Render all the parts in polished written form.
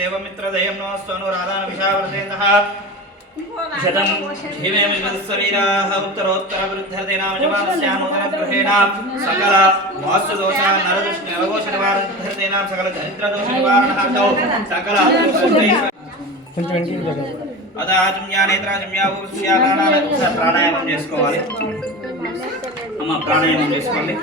देवमित्रदयं नमस्तु अनुराधान विशावृतेन्दः शतं जीवेमिन्द्रस्वरीराः उत्तरोत्तरवृद्धर्तेनां जवानस्यां नूतनगृहेण सकल वास्तुदोषाः नरदुष्टनिवारणधर्तेनां सकल दरिद्रदोषनिवारणार्थौ सकल ప్రాణాయామం చేసుకోవాలి అమ్మ ప్రాణాయామం చేసుకోండి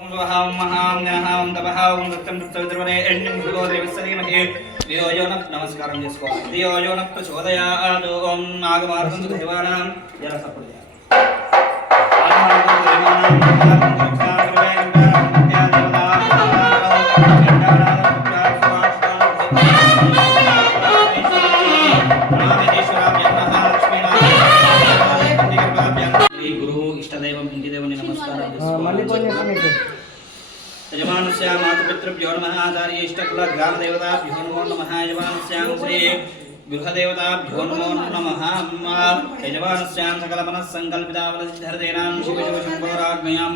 ఓం మహాం నహాం తపహాం దత్తం సవిత్రవరే ఎన్నిం భగవతే విశ్వదీమహే దియోజోనక్ నమస్కారం చేసుకోవాలి దియోజోనక్ ప్రచోదయాత్ ఓం నాగమార్గం దేవానాం జర సపడి నాగమార్గం దేవానాం यजमानस्य मातृपितृभ्यो नमः आचार्य इष्टकुल ग्रामदेवताभ्यो नमो नमः यजमानस्यां श्री गृहदेवताभ्यो नमो नमः यजमानस्यां सकलमनस्सङ्कल्पितावलसिद्धर्तेनां शिवशिवशम्भोराज्ञयां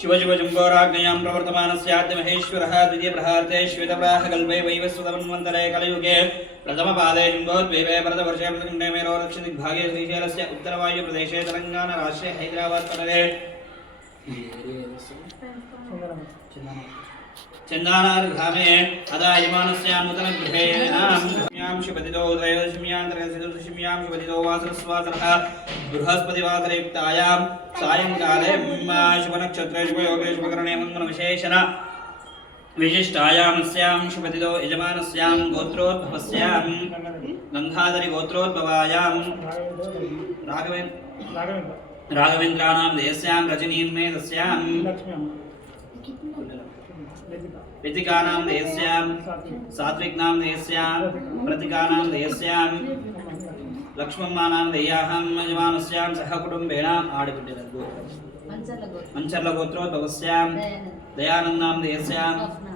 शिवशिवशम्भोराज्ञयां प्रवर्तमानस्याद्य महेश्वरः द्वितीयप्रहार्ते श्वेतप्राहकल्पे वैवस्वतमन्वन्तरे कलयुगे प्रथमपादे हिन्दोद्वीपे भरतवर्षे प्रतिखण्डे मेरो दक्षिणदिग्भागे श्रीशैलस्य उत्तरवायुप्रदेशे तेलङ्गानाराष्ट्रे हैदराबाद् चंदानार्घामे अदा यजमानस्यां नूतनगृहेणां शुभदितो त्रयोदशीम्यान्तर्गतचतुर्दशीम्यां शुभदितो वासरस्वासरः बृहस्पतिवासरयुक्तायां सायंकाले शुभनक्षत्रे शुभयोगे शुभकरणे मङ्गलविशेषण विशिष्टायामस्यां शुभदितो यजमानस्यां गोत्रोद्भवस्यां गंगाधरी गोत्रोद्भवायां राघवेन्द्राणां देयस्यां रजनीन्मेधस्यां ऋतिकानां देयस्यां सात्विकनां देयस्यां प्रतिकानां देयस्यां लक्ष्मम्मानां देयाहं यजमानस्यां सहकुटुम्बेन आडिबिड्डलगु मंचर्लगोत्रोद्भवस्यां दयानन्दां देयस्यां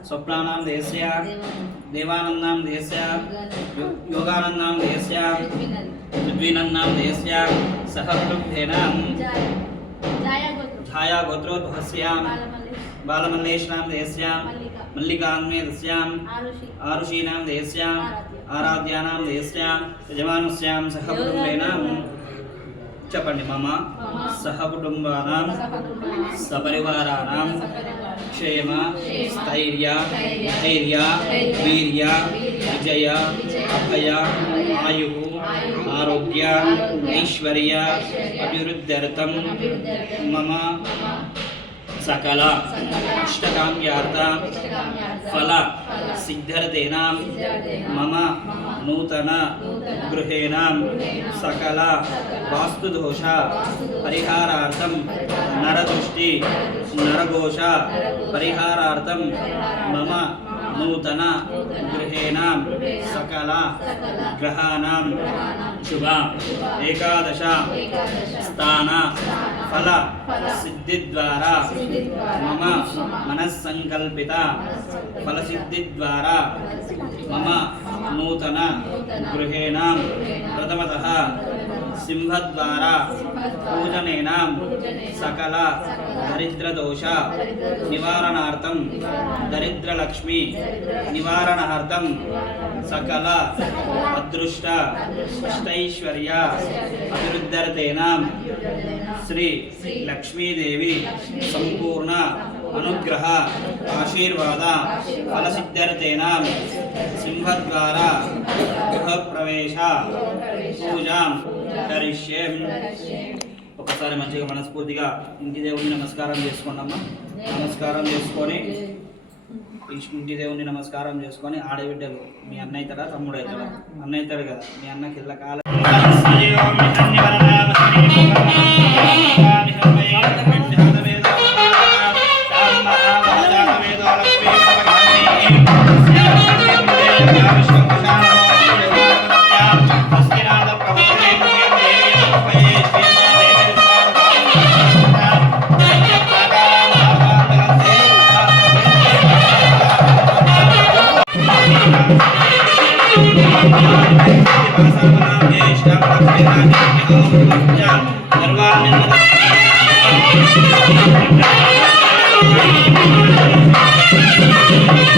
स्वप्नानां देयस्यां देवानन्दां देयस्यां योगानन्दां देयस्यां विद्वीनन्दां देयस्यां सहकुटुम्बेनां छाया गोत्रोद्भवस्यां बालमल्लेशनां देयस्यां मल्लिकान्मेधस्यां आरुषीनां देयस्यां आराध्यानां देयस्यां यजमानस्यां सहकुटुम्बेनां चपण्डि मम सहकुटुम्बानां सपरिवाराणां क्षेम स्थैर्य धैर्य वीर्य विजय अभय आयुः आरोग्य ऐश्वर्य अभिवृद्ध्यर्थं मम सकल इष्टकाम्यार्थ फल सिद्ध्यर्थेनां मम नूतन गृहेणां सकल वास्तुदोष परिहारार्थं नरदृष्टि नरघोष परिहारार्थं मम नूतन गृहेणां सकल ग्रहाणां शुभ एकादश स्थान फल सिद्धि द्वारा मम मनस्संकल्पित फल सिद्धि द्वारा मम नूतन गृहेणां प्रथमतः सिंहद्वारा पूजनेन सकल दरिद्रदोष निवारणार्थं दरिद्रलक्ष्मी निवारणार्थं सकल अदृष्ट अष्टैश्वर्य अभिवृद्ध्यर्थेन श्री लक्ष्मीदेवी संपूर्ण अनुग्रह आशीर्वाद फलसिद्ध्यर्थेन सिंहद्वारा गृहप्रवेश पूजां करिष्ये ఒకసారి మంచిగా మనస్ఫూర్తిగా ఇంటి దేవుని నమస్కారం చేసుకోండమ్మా నమస్కారం చేసుకొని ఇంటి దేవుని నమస్కారం చేసుకొని ఆడబిడ్డలు మీ అన్న అవుతాడా తమ్ముడు అవుతాడా అన్న అవుతాడు కదా మీ అన్నకి ఇళ్ళ కాలం Terima kasih.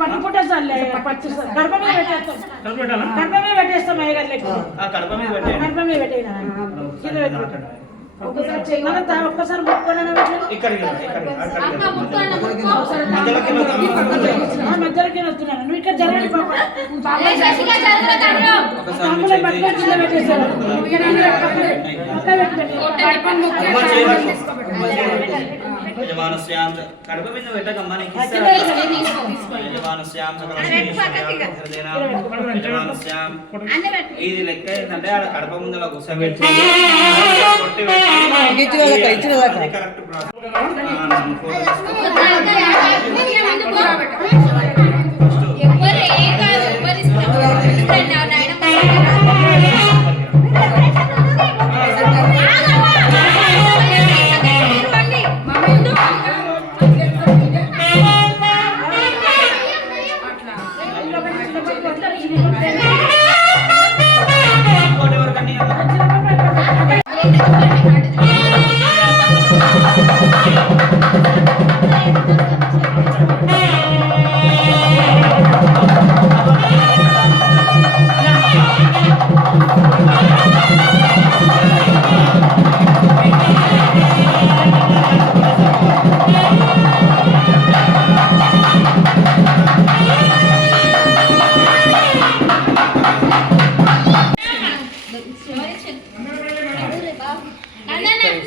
పట్టుకుంటా సార్ గడప మీద పెట్టేస్తాం గడప మీద పెట్టేనా ఒక్కసారి మధ్యలోకి వస్తున్నాను నువ్వు ఇక్కడ జరగండి యజమానస్యాం కడప మీద పెట్టకమ్మా నీకు యజమానస్యాం యజమానస్యాం ఇది లెక్క ఏంటంటే ఆడ కడప ముందర కూర్చోబెట్టి కరెక్ట్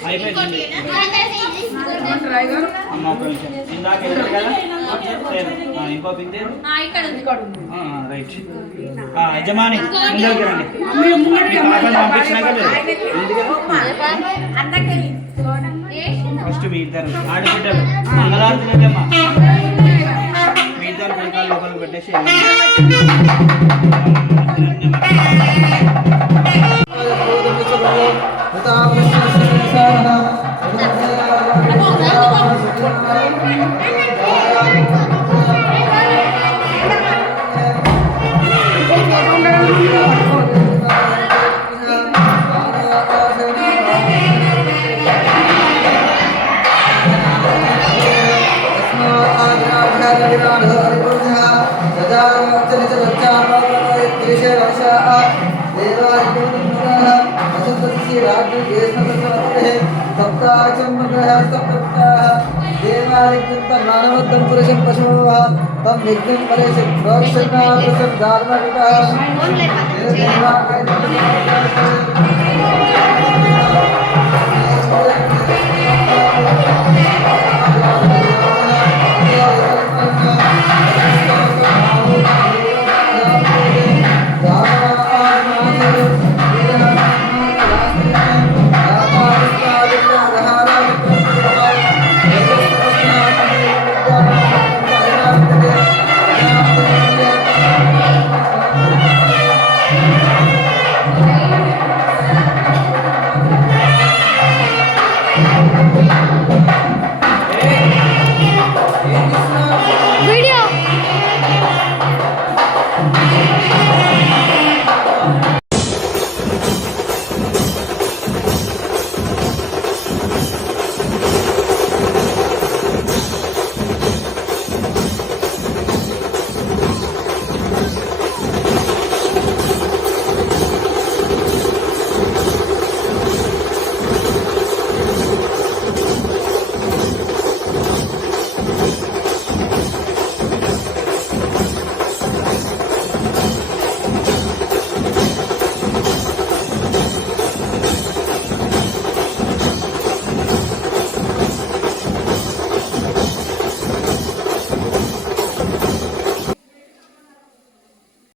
అయిపోయింది అమ్మ ఒక నిమిషం ఇందాక వెళ్ళారు కదా ఇంకో బిందె రైట్ యజమాని ముందరికి రండి మీ పాపని పంపించినాక ఫస్ట్ మీ ఇద్దరు ఆడబిడ్డలు మంగళారతులమ్మా మీ ఇద్దరు పిల్లకాయలు లోపలికి పెట్టేసి पुरुषं पशु तम निग्न परेश प्रोक्षण